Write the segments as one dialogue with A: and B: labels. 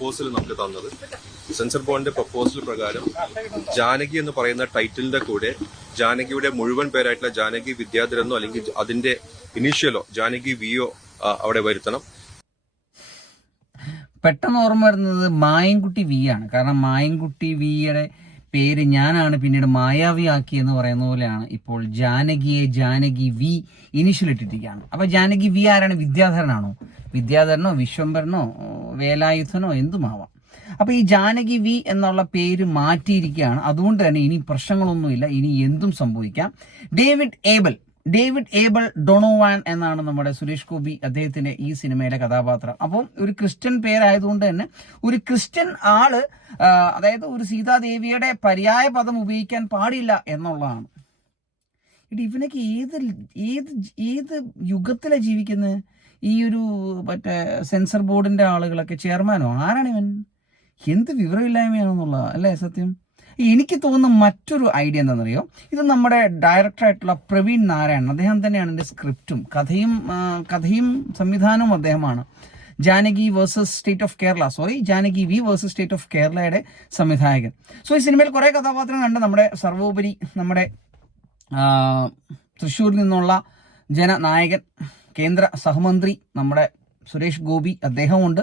A: Proposal നമുക്ക് തന്നത്. Sensor ബോർഡിന്റെ പ്രപ്പോസൽ പ്രകാരം ജാനകി എന്ന് പറയുന്ന ടൈറ്റിലിന്റെ കൂടെ ജാനകിയുടെ മുഴുവൻ പേരായിട്ടുള്ള ജാനകി വിദ്യാധരനോ അല്ലെങ്കിൽ അതിന്റെ ഇനീഷ്യലോ ജാനകി വിയോ അവിടെ വരുത്തണം.
B: പെട്ടെന്ന് ഓർമ്മ വരുന്നത് മായൻകുട്ടി വി ആണ്. കാരണം മായൻകുട്ടി വിയുടെ പേര് ഞാനാണ് പിന്നീട് മായാവി ആക്കി എന്ന് പറയുന്ന പോലെയാണ് ഇപ്പോൾ ജാനകിയെ ജാനകി വി ഇനിഷ്യൽ ഇട്ടിരിക്കുകയാണ്. അപ്പൊ ജാനകി വി ആരാണ്? വിദ്യാധരനാണോ? വിദ്യാധരനോ വിശ്വംഭരനോ വേലായുധനോ എന്തുമാവാം. അപ്പൊ ഈ ജാനകി വി എന്നുള്ള പേര് മാറ്റിയിരിക്കുകയാണ്. അതുകൊണ്ട് തന്നെ ഇനി പ്രശ്നങ്ങളൊന്നുമില്ല. ഇനി എന്തും സംഭവിക്കാം. David Abel David Abel Donovan എന്നാണ് നമ്മുടെ സുരേഷ് ഗോപി അദ്ദേഹത്തിന്റെ ഈ സിനിമയിലെ കഥാപാത്രം. അപ്പം ഒരു ക്രിസ്ത്യൻ പേരായതുകൊണ്ട് തന്നെ ഒരു ക്രിസ്ത്യൻ ആൾ അതായത് ഒരു സീതാദേവിയുടെ പര്യായ പദം ഉപയോഗിക്കാൻ പാടില്ല എന്നുള്ളതാണ്. ഇവനൊക്കെ ഏത് ഏത് ഏത് യുഗത്തിലാണ് ജീവിക്കുന്നത് ഈ ഒരു മറ്റേ സെൻസർ ബോർഡിന്റെ ആളുകളൊക്കെ ചെയർമാനോ? ആരാണ് ഇവൻ? എന്ത് വിവരമില്ലായ്മയാണെന്നുള്ള അല്ലേ സത്യം? എനിക്ക് തോന്നുന്ന മറ്റൊരു ഐഡിയ എന്താണെന്നറിയോ? ഇത് നമ്മുടെ ഡയറക്ടറായിട്ടുള്ള പ്രവീൺ നാരായണൻ. അദ്ദേഹം തന്നെയാണ് എന്റെ സ്ക്രിപ്റ്റും കഥയും കഥയും സംവിധാനവും അദ്ദേഹമാണ്. Janaki versus state of Kerala sorry Janaki V versus state of കേരളയുടെ സംവിധായകൻ. സോ ഈ സിനിമയിൽ കുറേ കഥാപാത്രങ്ങൾ കണ്ട് നമ്മുടെ സർവോപരി നമ്മുടെ തൃശ്ശൂരിൽ നിന്നുള്ള ജനനായകൻ കേന്ദ്ര സഹമന്ത്രി നമ്മുടെ സുരേഷ് ഗോപി അദ്ദേഹമുണ്ട്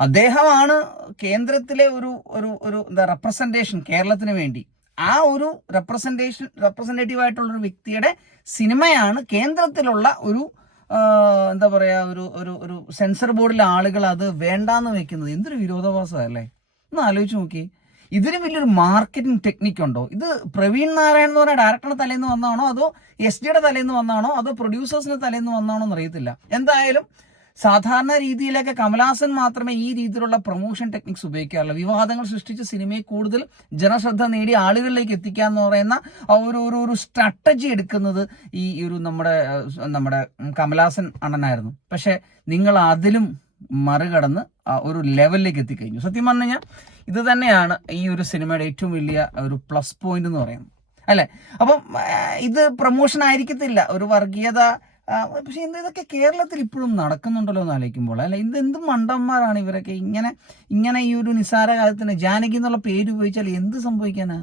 B: അദ്ദേഹമാണ് കേന്ദ്രത്തിലെ ഒരു ഒരു ഒരു എന്താ റെപ്രസെന്റേഷൻ കേരളത്തിന് വേണ്ടി. ആ ഒരു റെപ്രസെന്റേഷൻ റെപ്രസെന്റേറ്റീവ് ആയിട്ടുള്ള ഒരു വ്യക്തിയുടെ സിനിമയാണ് കേന്ദ്രത്തിലുള്ള ഒരു എന്താ പറയുക ഒരു ഒരു ഒരു സെൻസർ ബോർഡിലെ ആളുകൾ അത് വേണ്ടാന്ന് വെക്കുന്നത്. എന്തൊരു വിരോധാഭാസമല്ലേ? ഒന്ന് ആലോചിച്ച് നോക്കി ഇതിന് വലിയൊരു മാർക്കറ്റിംഗ് ടെക്നിക് ഉണ്ടോ? ഇത് പ്രവീൺ നാരായൺ എന്ന് പറഞ്ഞ ഡയറക്ടറുടെ തലേന്ന് വന്നാണോ അതോ എസ് ഡിയുടെ തലേന്ന് വന്നാണോ അതോ പ്രൊഡ്യൂസേഴ്സിന്റെ തലേന്ന് വന്നാണോ എന്ന് അറിയത്തില്ല എന്തായാലും സാധാരണ രീതിയിലൊക്കെ കമലാസൻ മാത്രമേ ഈ രീതിയിലുള്ള പ്രൊമോഷൻ ടെക്നിക്സ് ഉപയോഗിക്കാറുള്ളൂ. വിവാദങ്ങൾ സൃഷ്ടിച്ച് സിനിമയെ കൂടുതൽ ജനശ്രദ്ധ നേടി ആളുകളിലേക്ക് എത്തിക്കുക എന്ന് പറയുന്ന ഒരു ഒരു ഒരു സ്ട്രാറ്റജി എടുക്കുന്നത് ഈ ഒരു നമ്മുടെ നമ്മുടെ കമലാസൻ അണ്ണനായിരുന്നു. പക്ഷെ നിങ്ങൾ അതിലും മറികടന്ന് ഒരു ലെവലിലേക്ക് എത്തിക്കഴിഞ്ഞു. സത്യം പറഞ്ഞു കഴിഞ്ഞാൽ ഇത് തന്നെയാണ് ഈ ഒരു സിനിമയുടെ ഏറ്റവും വലിയ ഒരു പ്ലസ് പോയിന്റ് എന്ന് പറയുന്നത്. അല്ലേ? അപ്പം ഇത് പ്രൊമോഷൻ ആയിരിക്കത്തില്ല. ഒരു വർഗീയത പക്ഷെ എന്താ ഇതൊക്കെ കേരളത്തിൽ ഇപ്പോഴും നടക്കുന്നുണ്ടല്ലോ എന്ന് ആലോചിക്കുമ്പോൾ അല്ലെ? ഇത് എന്ത് മണ്ടന്മാരാണ് ഇവരൊക്കെ ഇങ്ങനെ ഇങ്ങനെ ഈ ഒരു നിസാര കാലത്തിന് ജാനകി എന്നുള്ള പേര് ഉപയോഗിച്ചാൽ എന്ത് സംഭവിക്കാനാ?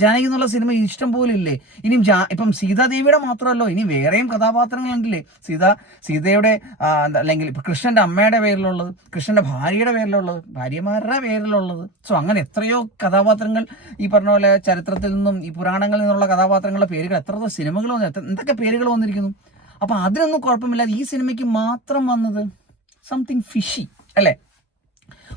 B: ജാനകി എന്നുള്ള സിനിമ ഇഷ്ടം പോലെ ഇല്ലേ ഇനിയും ജാ ഇപ്പം സീതാദേവിയുടെ മാത്രമല്ലോ ഇനി വേറെയും കഥാപാത്രങ്ങളുണ്ടല്ലേ സീത സീതയുടെ അല്ലെങ്കിൽ ഇപ്പം കൃഷ്ണന്റെ അമ്മയുടെ പേരിലുള്ളത് കൃഷ്ണന്റെ ഭാര്യയുടെ പേരിലുള്ളത് ഭാര്യമാരുടെ പേരിലുള്ളത്. സോ അങ്ങനെ എത്രയോ കഥാപാത്രങ്ങൾ ഈ പറഞ്ഞ പോലെ ചരിത്രത്തിൽ നിന്നും ഈ പുരാണങ്ങളിൽ നിന്നുള്ള കഥാപാത്രങ്ങളുടെ പേരുകൾ എത്ര സിനിമകൾ വന്നു എന്തൊക്കെ പേരുകൾ വന്നിരിക്കുന്നു. അപ്പോൾ അതിനൊന്നും കുഴപ്പമില്ലാതെ ഈ സിനിമയ്ക്ക് മാത്രം വന്നത് സംതിങ് ഫിഷി അല്ലേ?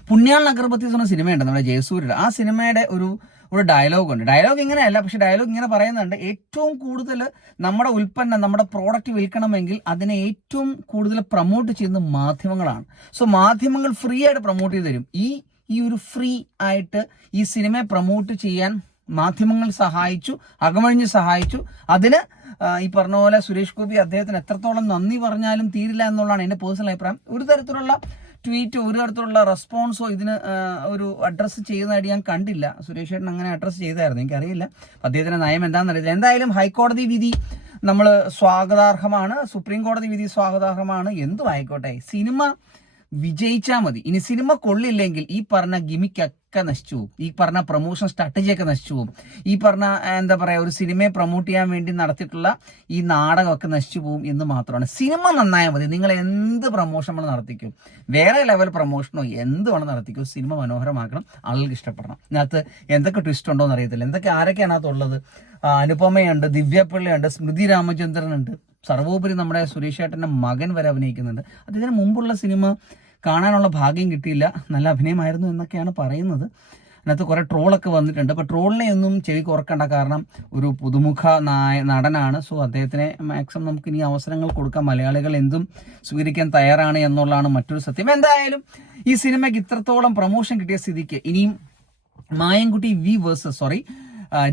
B: പുണ്യാൾ അഗർബത്തി എന്ന സിനിമയുണ്ട് നമ്മുടെ ജയസൂര്യയുടെ. ആ സിനിമയുടെ ഒരു ഒരു ഡയലോഗ് ഉണ്ട്. ഡയലോഗ് ഇങ്ങനെയല്ല പക്ഷെ ഡയലോഗ് ഇങ്ങനെ പറയുന്നുണ്ട് ഏറ്റവും കൂടുതൽ നമ്മുടെ ഉൽപ്പന്നം നമ്മുടെ പ്രോഡക്റ്റ് വിൽക്കണമെങ്കിൽ അതിനെ ഏറ്റവും കൂടുതൽ പ്രൊമോട്ട് ചെയ്യുന്ന മാധ്യമങ്ങളാണ്. സോ മാധ്യമങ്ങൾ ഫ്രീ ആയിട്ട് പ്രൊമോട്ട് ചെയ്ത് തരും. ഈ ഈ ഒരു ഫ്രീ ആയിട്ട് ഈ സിനിമയെ പ്രൊമോട്ട് ചെയ്യാൻ മാധ്യമങ്ങൾ സഹായിച്ചു അകമഴിഞ്ഞ് സഹായിച്ചു. അതിന് ഈ പറഞ്ഞ പോലെ സുരേഷ് ഗോപി അദ്ദേഹത്തിന് എത്രത്തോളം നന്ദി പറഞ്ഞാലും തീരില്ല എന്നുള്ളതാണ് എന്റെ പേഴ്സണൽ അഭിപ്രായം. ഒരു തരത്തിലുള്ള ട്വീറ്റ് ഒരു തരത്തിലുള്ള റെസ്പോൺസോ ഇതിന് ഒരു അഡ്രസ്സ് ചെയ്യുന്നതായിട്ട് ഞാൻ കണ്ടില്ല. സുരേഷ് ചേട്ടൻ അങ്ങനെ അഡ്രസ്സ് ചെയ്തായിരുന്നു എനിക്കറിയില്ല. അദ്ദേഹത്തിന്റെ നയം എന്താണെന്നറിയില്ല. എന്തായാലും ഹൈക്കോടതി വിധി നമ്മൾ സ്വാഗതാർഹമാണ്. സുപ്രീം കോടതി വിധി സ്വാഗതാർഹമാണ്. എന്തും ആയിക്കോട്ടെ. സിനിമ വിജയിച്ചാൽ മതി. ഇനി സിനിമ കൊള്ളില്ലെങ്കിൽ ഈ പറഞ്ഞ ഗിമിക്കൊക്കെ നശിച്ചു പോകും. ഈ പറഞ്ഞ പ്രൊമോഷൻ സ്ട്രാറ്റജി ഒക്കെ നശിച്ചു പോകും. ഈ പറഞ്ഞ എന്താ പറയുക ഒരു സിനിമയെ പ്രൊമോട്ട് ചെയ്യാൻ വേണ്ടി നടത്തിയിട്ടുള്ള ഈ നാടകമൊക്കെ നശിച്ചു പോകും എന്ന് മാത്രമാണ്. സിനിമ നന്നായാൽ മതി. നിങ്ങൾ എന്ത് പ്രൊമോഷൻ വേണം നടത്തിക്കും. വേറെ ലെവൽ പ്രൊമോഷനോ എന്ത് വേണം നടത്തിക്കും. സിനിമ മനോഹരമാക്കണം. ആളുകൾക്ക് ഇഷ്ടപ്പെടണം. ഇതിനകത്ത് എന്തൊക്കെ ട്വിസ്റ്റ് ഉണ്ടോ എന്ന് അറിയത്തില്ല. എന്തൊക്കെ ആരൊക്കെയാണ് അതുള്ളത് അനുപമയുണ്ട് ദിവ്യപിള്ളയുണ്ട് സ്മൃതി രാമചന്ദ്രനുണ്ട്. സർവോപരി നമ്മുടെ സുരേഷ് ഏട്ടന്റെ മകൻ വരെ അഭിനയിക്കുന്നുണ്ട്. അദ്ദേഹത്തിന് മുമ്പുള്ള സിനിമ കാണാനുള്ള ഭാഗ്യം കിട്ടിയില്ല. നല്ല അഭിനയമായിരുന്നു എന്നൊക്കെയാണ് പറയുന്നത്. അതിനകത്ത് കുറേ ട്രോളൊക്കെ വന്നിട്ടുണ്ട്. അപ്പോൾ ട്രോളിനെ ഒന്നും ചെവി കുറക്കണ്ട കാരണം ഒരു പുതുമുഖ നായ നടനാണ്. സോ അദ്ദേഹത്തിനെ മാക്സിമം നമുക്ക് ഇനി അവസരങ്ങൾ കൊടുക്കാം. മലയാളികൾ എന്തും സ്വീകരിക്കാൻ തയ്യാറാണ് എന്നുള്ളതാണ് മറ്റൊരു സത്യം. എന്തായാലും ഈ സിനിമയ്ക്ക് ഇത്രത്തോളം പ്രൊമോഷൻ കിട്ടിയ സ്ഥിതിക്ക് ഇനിയും Mayankutty V versus sorry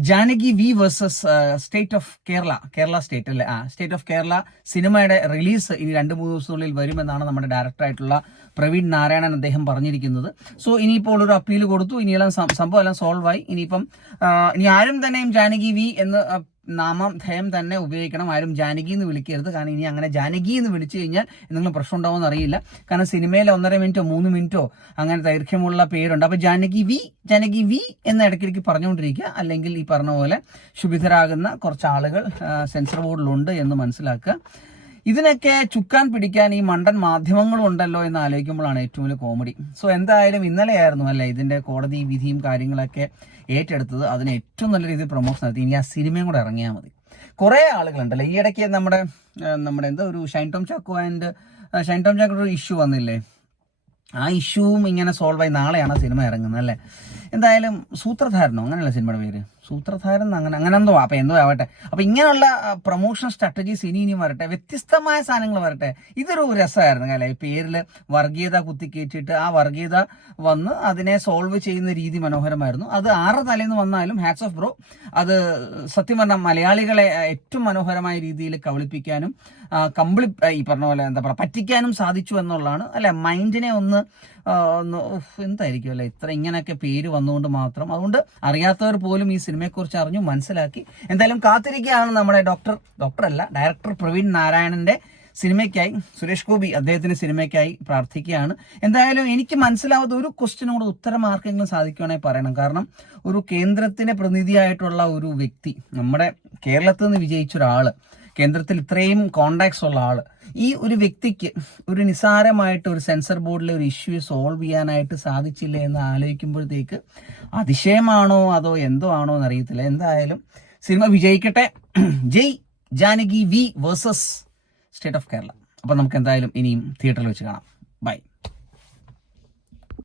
B: Janaki V versus state of Kerala Kerala state അല്ലേ? ആ സ്റ്റേറ്റ് ഓഫ് കേരള സിനിമയുടെ റിലീസ് ഇനി രണ്ട് മൂന്ന് ദിവസത്തിനുള്ളിൽ വരുമെന്നാണ് നമ്മുടെ ഡയറക്ടറായിട്ടുള്ള പ്രവീൺ നാരായണൻ അദ്ദേഹം പറഞ്ഞിരിക്കുന്നത്. സോ ഇനിയിപ്പോൾ ഒരു അപ്പീൽ കൊടുത്തു. ഇനിയെല്ലാം സംഭവം എല്ലാം സോൾവ് ആയി. ഇനിയിപ്പം ഇനി ആരും തന്നെയും ജാനകി വി എന്ന് നാമധേയം തന്നെ ഉപയോഗിക്കണം. ആരും ജാനകി എന്ന് വിളിക്കരുത്. കാരണം ഇനി അങ്ങനെ ജാനകി എന്ന് വിളിച്ചു കഴിഞ്ഞാൽ എന്തെങ്കിലും പ്രശ്നം ഉണ്ടാവുമെന്ന് അറിയില്ല. കാരണം സിനിമയിൽ ഒന്നര മിനിറ്റോ മൂന്ന് മിനിറ്റോ അങ്ങനെ ദൈർഘ്യമുള്ള പേരുണ്ട്. അപ്പൊ ജാനകി വി ജാനകി വി എന്ന ഇടയ്ക്കിടയ്ക്ക് പറഞ്ഞുകൊണ്ടിരിക്കുക. അല്ലെങ്കിൽ ഈ പറഞ്ഞ പോലെ ശുഭിതരാകുന്ന കുറച്ച് ആളുകൾ സെൻസർ ബോർഡിലുണ്ട് എന്ന് മനസ്സിലാക്കുക. ഇതിനൊക്കെ ചുക്കാൻ പിടിക്കാൻ ഈ മണ്ടൻ മാധ്യമങ്ങളും ഉണ്ടല്ലോ എന്ന് ആലോചിക്കുമ്പോഴാണ് ഏറ്റവും വലിയ കോമഡി സോ എന്തായാലും ഇന്നലെയായിരുന്നു അല്ലേ ഇതിന്റെ കോടതി വിധിയും കാര്യങ്ങളൊക്കെ ഏറ്റെടുത്തത്. അതിന് ഏറ്റവും നല്ല രീതിയിൽ പ്രൊമോഷൻ നടത്തി. ഇനി ആ സിനിമയും കൂടെ ഇറങ്ങിയാൽ മതി. കുറേ ആളുകളുണ്ടല്ലോ? ഈ ഇടയ്ക്ക് നമ്മുടെ നമ്മുടെ എന്താ ഒരു ഷൈൻ ടോം ചാക്കോ ആൻഡ് ഷൈൻ ടോം ചാക്കോ ഒരു ഇഷ്യൂ വന്നില്ലേ? ആ ഇഷ്യൂവും ഇങ്ങനെ സോൾവ് ആയി. നാളെയാണ് സിനിമ ഇറങ്ങുന്നത് അല്ലേ? എന്തായാലും സൂത്രധാരനോ? അങ്ങനെയുള്ള സിനിമയുടെ പേര്? സൂത്രധാരൻ അങ്ങനെ അങ്ങനെ എന്തോ. അപ്പൊ എന്തോ ആവട്ടെ. അപ്പൊ ഇങ്ങനെയുള്ള പ്രൊമോഷൻ സ്ട്രാറ്റജീസ് ഇനി ഇനിയും വരട്ടെ. വ്യത്യസ്തമായ സാധനങ്ങൾ വരട്ടെ. ഇതൊരു രസമായിരുന്നു അല്ലെ? പേരിൽ വർഗീയത കുത്തിക്കേറ്റിട്ട് ആ വർഗീയത വന്ന് അതിനെ സോൾവ് ചെയ്യുന്ന രീതി മനോഹരമായിരുന്നു. അത് ആറ് തലേന്ന് വന്നാലും ഹാറ്റ്സ് ഓഫ് ബ്രോ അത് സത്യം പറഞ്ഞാൽ മലയാളികളെ ഏറ്റവും മനോഹരമായ രീതിയിൽ കബളിപ്പിക്കാനും കമ്പിളി ഈ പറഞ്ഞ പോലെ എന്താ പറയുക പറ്റിക്കാനും സാധിച്ചു എന്നുള്ളതാണ്. അല്ലെ മൈൻഡിനെ ഒന്ന് എന്തായിരിക്കും അല്ലെ? ഇത്ര ഇങ്ങനെയൊക്കെ പേര് വന്നുകൊണ്ട് മാത്രം. അതുകൊണ്ട് അറിയാത്തവർ പോലും ഈ സിനിമയെക്കുറിച്ച് അറിഞ്ഞു മനസ്സിലാക്കി. എന്തായാലും കാത്തിരിക്കുകയാണ് നമ്മുടെ ഡോക്ടർ ഡോക്ടർ അല്ല ഡയറക്ടർ പ്രവീൺ നാരായണന്റെ സിനിമയ്ക്കായി സുരേഷ് ഗോപി അദ്ദേഹത്തിന്റെ സിനിമയ്ക്കായി പ്രാർത്ഥിക്കുകയാണ്. എന്തായാലും എനിക്ക് മനസ്സിലാവാത്ത ഒരു ക്വസ്റ്റിനോട് ഉത്തരം ആർക്കെങ്കിലും സാധിക്കുകയാണെങ്കിൽ പറയണം. കാരണം ഒരു കേന്ദ്രത്തിന്റെ പ്രതിനിധിയായിട്ടുള്ള ഒരു വ്യക്തി നമ്മുടെ കേരളത്തിൽ നിന്ന് വിജയിച്ച ഒരാൾ കേന്ദ്രത്തിൽ ഇത്രയും കോണ്ടാക്ട്സ് ഉള്ള ആൾ. ഈ ഒരു വ്യക്തിക്ക് ഒരു നിസാരമായിട്ട് ഒരു സെൻസർ ബോർഡിലെ ഒരു ഇഷ്യൂ സോൾവ് ചെയ്യാനായിട്ട് സാധിച്ചില്ല എന്ന് ആലോചിക്കുമ്പോഴത്തേക്ക് അതിശയമാണോ അതോ എന്തോ ആണോ എന്ന് അറിയത്തില്ല എന്തായാലും cinema വിജയിക്കട്ടെ. Jai Janaki V versus state of Kerala. അപ്പം നമുക്ക് എന്തായാലും ഇനിയും തിയേറ്ററിൽ വെച്ച് കാണാം. ബൈ.